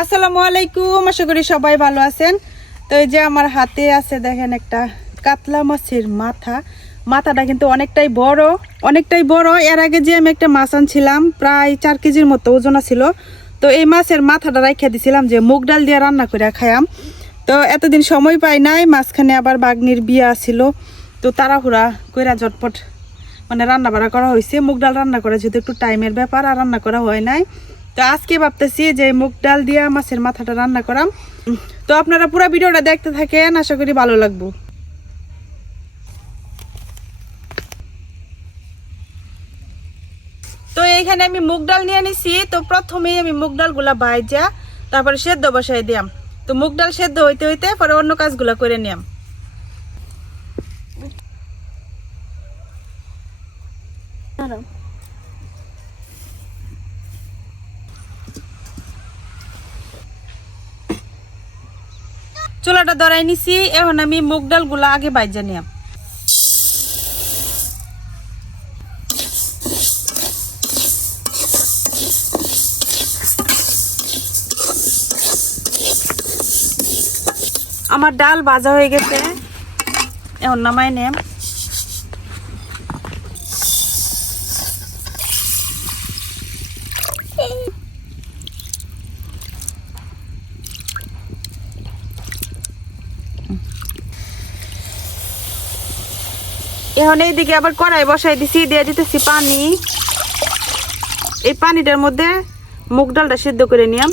আসসালামু আলাইকুম, আশা করি সবাই ভালো আছেন। তো এই যে আমার হাতে আছে দেখেন একটা কাতলা মাছের মাথাটা কিন্তু অনেকটাই বড়। এর আগে যে আমি একটা মাছ আনছিলাম প্রায় 4 কেজির মতো ওজন ছিল। তো এই মাছের মাথাটা রাখিয়া দিছিলাম যে মুগ ডাল দিয়ে রান্না করে খাইয়াম। তো এতদিন সময় পাই নাই, মাঝখানে আবার বাগনির বিয়া ছিল, তো তাড়াহুড়া কইরা ঝটপট মানে রান্না বাড়া করা হয়েছে। মুগ ডাল রান্না করা যেহেতু একটু টাইমের ব্যাপার, আর রান্না করা হয় নাই। তো আজকে ভাবতেছি যে মুগ ডাল দিয়া মাছের মাথাটা রান্না করাম। তো আপনারা পুরো ভিডিওটা দেখতে থাকেন, আশা করি ভালো লাগবে। তো এইখানে আমি মুগ ডাল নিয়ে নিছি। তো প্রথমেই আমি মুগ ডালগুলা ভাইজা তারপরে সেদ্ধ বসাই দিয়াম। তো মুগ ডাল সেদ্ধ হইতে হইতে পরে অন্য কাজগুলা করে নিয়াম। চুলাটা ধরাই নিছি, এখন আমি মুগ ডালগুলা আগে ভাইজা নিয়াম। আমার ডাল ভাজা হয়ে গেছে, এখন নামাই নেম। এখন এইদিকে আবার কড়াই বসাই দিছি, দিয়ে দিতেছি পানি। এই পানিটার মধ্যে মুগ ডালটা সিদ্ধ করে নিয়াম।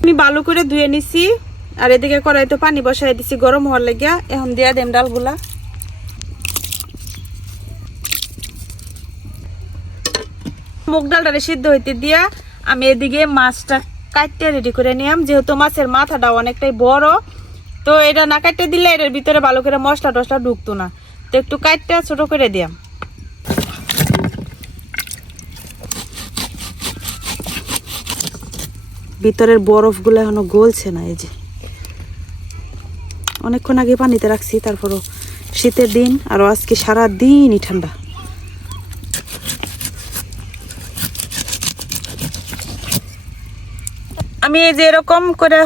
আমি ভালো করে ধুয়ে নিছি, আর এদিকে কড়াইতে পানি বসাই দিছি গরম হওয়ার লাগিয়া। এখন দিয়া দেম ডালগুলা। মুগ ডালটা সিদ্ধ হইতে দিয়া আমি এদিকে মাছটা কাটতে রেডি করে নিয়াম। যেহেতু মাছের মাথাটা অনেকটাই বড়, তো এটা না কাটতে দিলে এটার ভিতরে ভালো করে মশলা টসলা ঢুকতো না। তো একটু কাটতে ছোট করে দিয়াম। ভিতরের বরফগুলো এখনো গলছে না, এই যে অনেকক্ষণ আগে পানিতে রাখছি, তারপরও শীতের দিন আরো আজকে সারা দিনই ঠান্ডা। আমি এই যে এরকম করে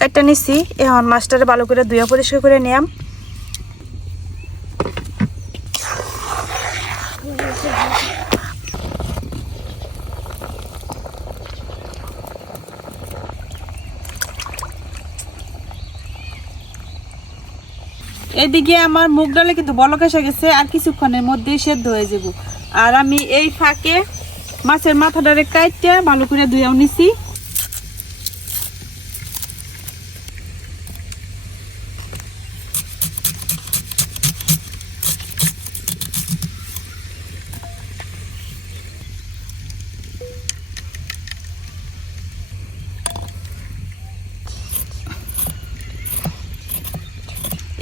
কাটটা নিছি, এখন মাছটারে ভালো করে ধুয়া পরিষ্কার করে নিয়াম। এদিকে আমার মুগ ডালে কিন্তু বলক এসে গেছে, আর কিছুক্ষণের মধ্যেই সেদ্ধ হয়ে যাব। আর আমি এই ফাঁকে মাছের মাথাটারে কাটতে ভালো করে ধুয়েও নিছি।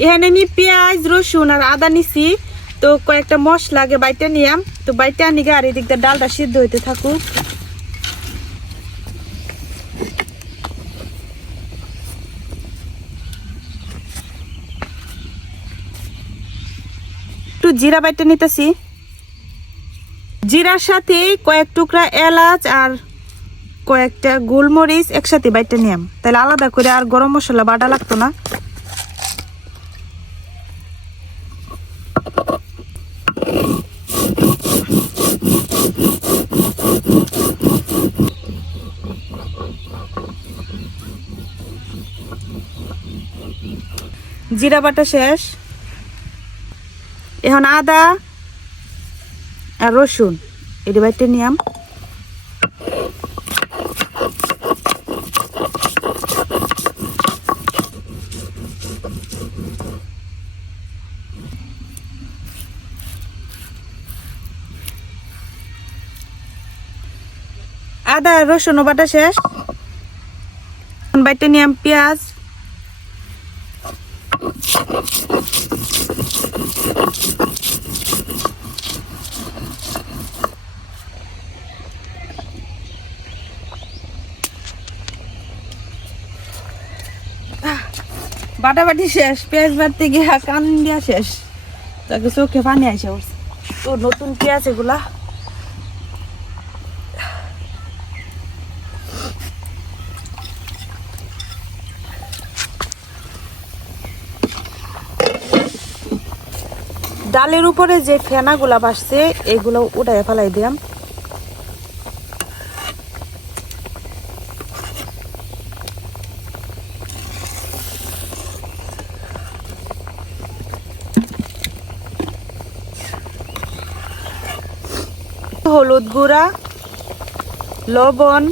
এখানে আমি পেঁয়াজ রসুন আর আদা নিছি। তো কয়েকটা মশলা আগে বাইটা নিয়াম। তো বাইটা আনি গে, আর এদিকটা ডালটা সিদ্ধ হইতে থাকুক। একটু জিরা বাইটা নিতেছি। জিরার সাথে কয়েক টুকরা এলাচ আর কয়েকটা গোলমরিচ একসাথে বাইটা নিয়াম, তাহলে আলাদা করে আর গরম মশলা বাটা লাগতো না। জিরা বাটা শেষ, এখন আদা আর রসুন এটি বাইটে নিয়াম। আদা আর রসুন বাটা শেষ, বাইটে নিয়াম পেঁয়াজ। বাটাবাটি শেষ, পেঁয়াজ বাটতে গিয়ে কান দিয়া শেষ, তাকে চোখে পানি আসে উঠছে। তো নতুন পেঁয়াজ এগুলা। ডালের উপরে যে ফেনাগুলা ভাসছে এগুলো উঠায় ফেলাই দিলাম। হলুদ গুঁড়া, লবণ,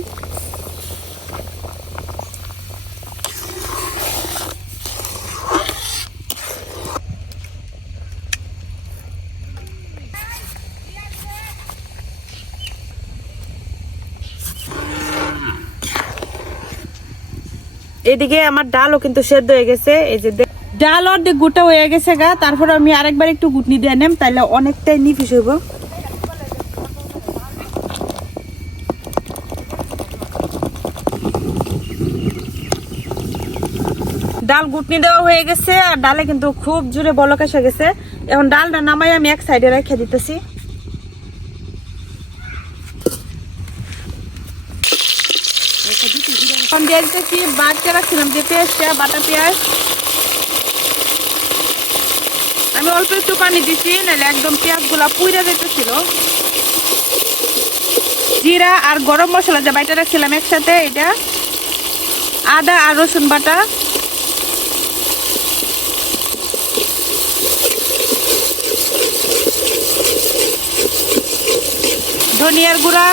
এদিকে আমার ডালও কিন্তু সেদ্ধ হয়ে গেছে। এই যে ডাল অর্ধেক গুটা হয়ে গেছে গা, তারপর আমি আরেকবার একটু গুটনি দিয়ে নেম, তাইলে অনেকটাই নিফিস হইব। ডাল গুটনি দেওয়া হয়ে গেছে আর ডালে কিন্তু খুব জোরে বলক এসে গেছে। এখন ডালটা নামাই আমি এক সাইডে রেখে দিতেছি। এখন দিয়ে দিতেছি বাড়তে রাখছিলাম যে পেঁয়াজটা, বাটা পেঁয়াজ। আমি অল্প একটু পানি দিছি, নাহলে একদম পেঁয়াজ গুলা পুড়ে যেতেছিল। জিরা আর গরম মশলা যে বাইটা রাখছিলাম একসাথে, এটা আদা আর রসুন বাটা, ধনিয়ার গুঁড়া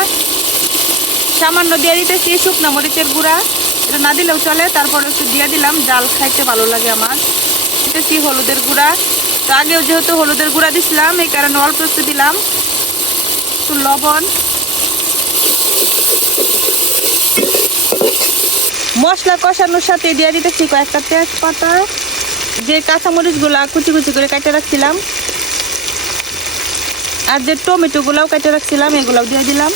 সামান্য দিয়ে দিতেছি, শুকনা মরিচের গুঁড়া, এটা না দিলেও চলে, তারপর একটু দিয়ে দিলাম, জাল খাইতে ভালো লাগে আমার। দিতেছি হলুদের গুঁড়া, তো আগেও যেহেতু হলুদের গুঁড়া দিছিলাম এই কারণে অল্প একটু দিলাম, একটু লবণ। মশলা কষানোর সাথে দিয়ে দিতেছি কয়েকটা তেজপাতা, যে কাঁচামরিচগুলা কুচি কুচি করে কেটে রাখছিলাম, আর যে টমেটোগুলাও কেটে রাখছিলাম এগুলাও দিয়ে দিলাম।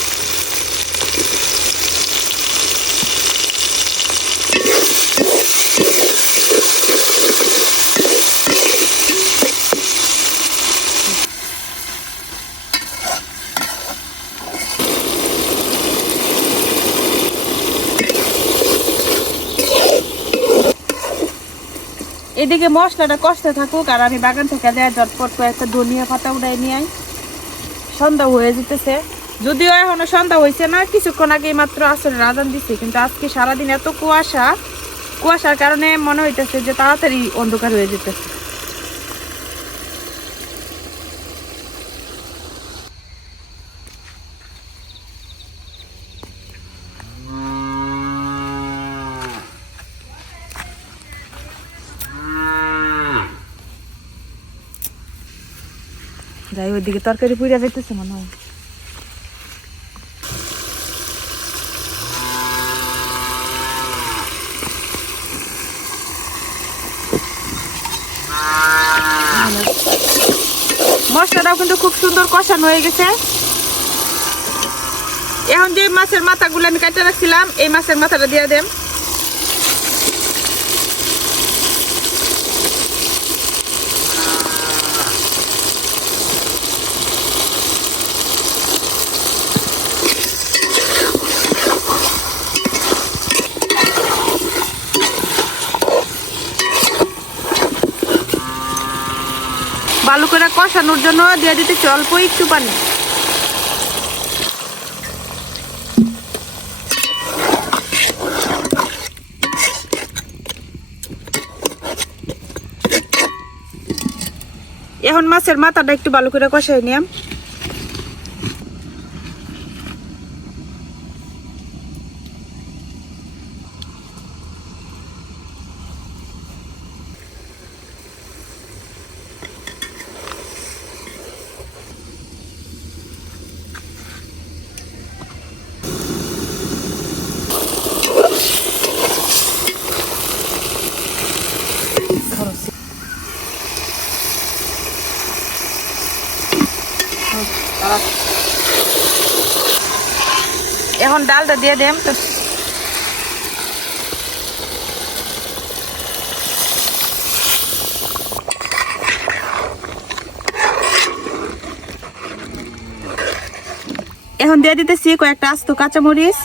এদিকে মশলাটা কষতে থাকুক আর আমি বাগান থেকে দেয় ঝটপট করে একটা ধনিয়া পাতা উঠাই নিয়ে। সন্ধ্যা হয়ে যেতেছে, যদিও এখনো সন্ধ্যা হয়েছে না, কিছুক্ষণ আগে মাত্র আসরের আজান দিচ্ছে, কিন্তু আজকে সারাদিন এত কুয়াশার কারণে মনে হইতেছে যে তাড়াতাড়ি অন্ধকার হয়ে যেতেছে। যাই ওইদিকে তরকারি পুড়িয়া যাইতেছে মনে হয়। মশলাটাও কিন্তু খুব সুন্দর কষানো হয়ে গেছে। এখন যে মাছের মাথাগুলো আমি কাটে রাখছিলাম এই মাছের মাথাটা দিয়ে দেন। ভালো করে কষানোর জন্য দিয়ে দিতেছি অল্প একটু পানি। এখন মাছের মাথাটা একটু ভালো করে কষাই নিলাম। এখন ডালটা দিয়ে দেম। তো এখন দিয়ে দিতেছি কয়েকটা আস্ত কাঁচামরিচ,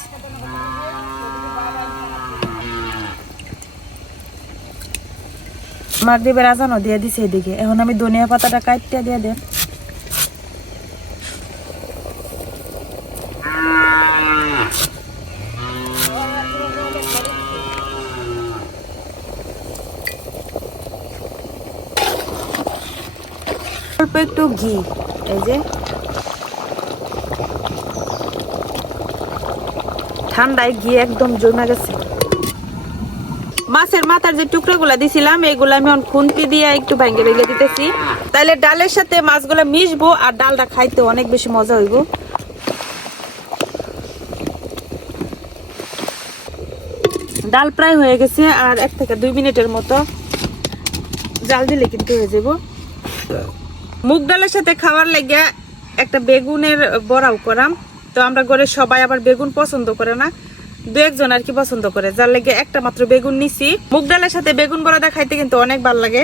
মাগরিবের আজানও দিয়ে দিছে এদিকে। এখন আমি ধনিয়া পাতাটা কাটতে দিয়ে দেন। অল্প একটু ঘি, এই যে ঠান্ডায় ঘি একদম জমে গেছে। মাছের মাথার যে টুকরোগুলা দিছিলাম এগুলো আমি খুন্তি দিয়ে একটু ভেঙে ভেঙে দিতেছি, তাহলে ডালের সাথে মাছগুলো মিশবো আর ডালটা খাইতে অনেক বেশি মজা হইব। ডাল প্রায় হয়ে গেছে, আর 1 থেকে 2 মিনিটের মতো জাল দিলে কিন্তু হয়ে যাব। মুগ ডালের সাথে খাওয়ার লাগে একটা বেগুনের বড়াও করাম। তো আমরা ঘরে সবাই আবার বেগুন পছন্দ করে না, 2-1 জন আর কি পছন্দ করে, যার লাগে একটা মাত্র বেগুন নিছি। মুগ ডালের সাথে বেগুন বড়াটা খাইতে কিন্তু অনেক ভালো লাগে।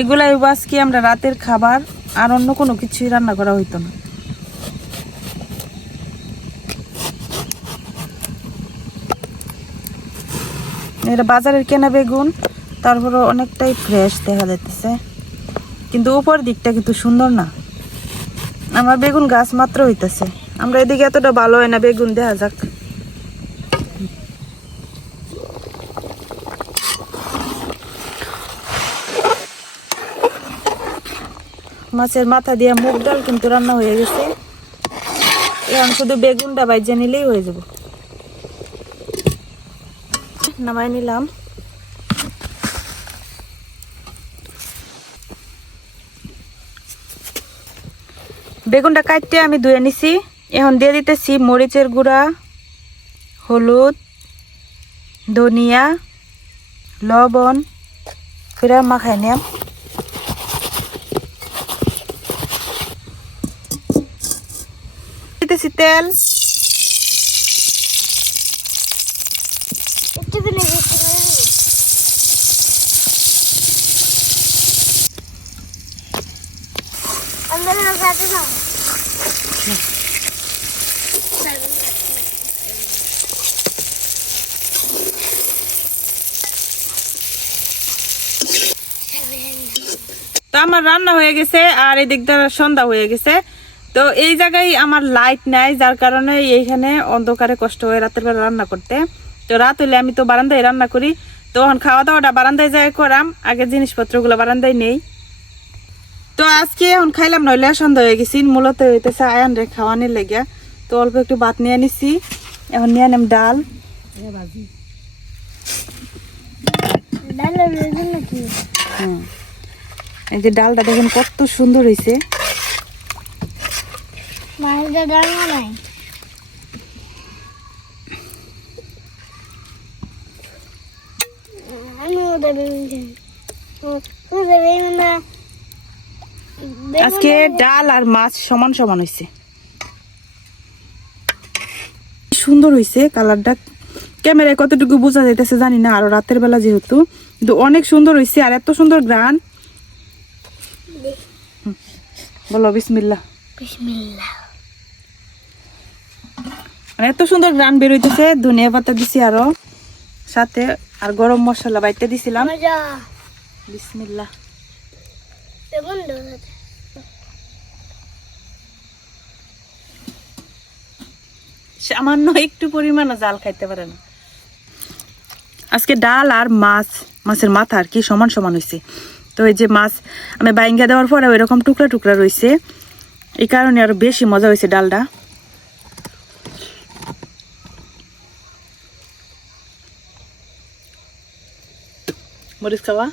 এগুলাই আজকে আমরা রাতের খাবার, আর অন্য কোনো কিছুই রান্না করা হইতো না। এটা বাজারের কেনা বেগুন, তারপরে অনেকটাই ফ্রেশ দেখা যাইতেছে, কিন্তু উপর দিকটা কিন্তু সুন্দর না। আমার বেগুন গাছ মাত্র হইতেছে, আমরা এদিকে এতটা ভালো হয় না বেগুন। দেখা যাক। মাছের মাথা দিয়ে মুগ ডাল কিন্তু রান্না হয়ে গেছে, এখন শুধু বেগুনটা বাইজে নিলেই হয়ে যাব। নামাই নিলাম। বেগুনটা কাটতে আমি ধুয়ে নিছি। এখন দিয়ে দিতেছি মরিচের গুঁড়া, হলুদ, ধনিয়া, লবণ, ফিরা মাখাই নিলাম। দিতেছি তেল, তো আমার রান্না হয়ে গেছে, আর এদিক দিয়ে সন্ধ্যা হয়ে গেছে। তো এই জায়গায় আমার লাইট নাই, যার কারণে এইখানে অন্ধকারে কষ্ট হয় রাতের বেলা রান্না করতে। তো রাত হইলে আমি তো বারান্দায় রান্না করি, তো এখন খাওয়া দাওয়াটা বারান্দায় যায় করাম, আগে জিনিসপত্রগুলো বারান্দায় নেই। তো আজকে এখন খাইলাম, নইলে সন্ধ্যা হয়ে গেছি। মূলত হইতেছে আয়ান রে খাওয়ানোর লেগে, তো অল্প একটু ভাত নিয়ে নিছি। এখন নিয়ে আনাম ডাল। এই যে ডালটা দেখুন কত সুন্দর হয়েছে। আজকে ডাল আর মাছ সমান সমান হয়েছে, সুন্দর হয়েছে কালারটা। ক্যামেরায় কতটুকু বোঝা যাইতেছে জানি না, আরো রাতের বেলা যেহেতু, কিন্তু অনেক সুন্দর হয়েছে। আর এত সুন্দর গ্রান, বলো বিসমিল্লাহ। এত সুন্দর গ্রান বের হইতেছে। ধনিয়া পাতা দিছি আরো সাথে, আর গরম মশলা বাইতে দিছিলাম। বিসমিল্লাহ। সামান্য একটু পরিমাণে জাল খাইতে পারে না। আজকে ডাল আর মাছ, মাছের মাথা আর কি সমান সমান হয়েছে। তো এই যে মাছ আমি বাইঙ্গা দেওয়ার পরে ওই রকম টুকরা টুকরা রয়েছে, এই কারণে আরো বেশি মজা হয়েছে ডালটা। মরিচ খাওয়া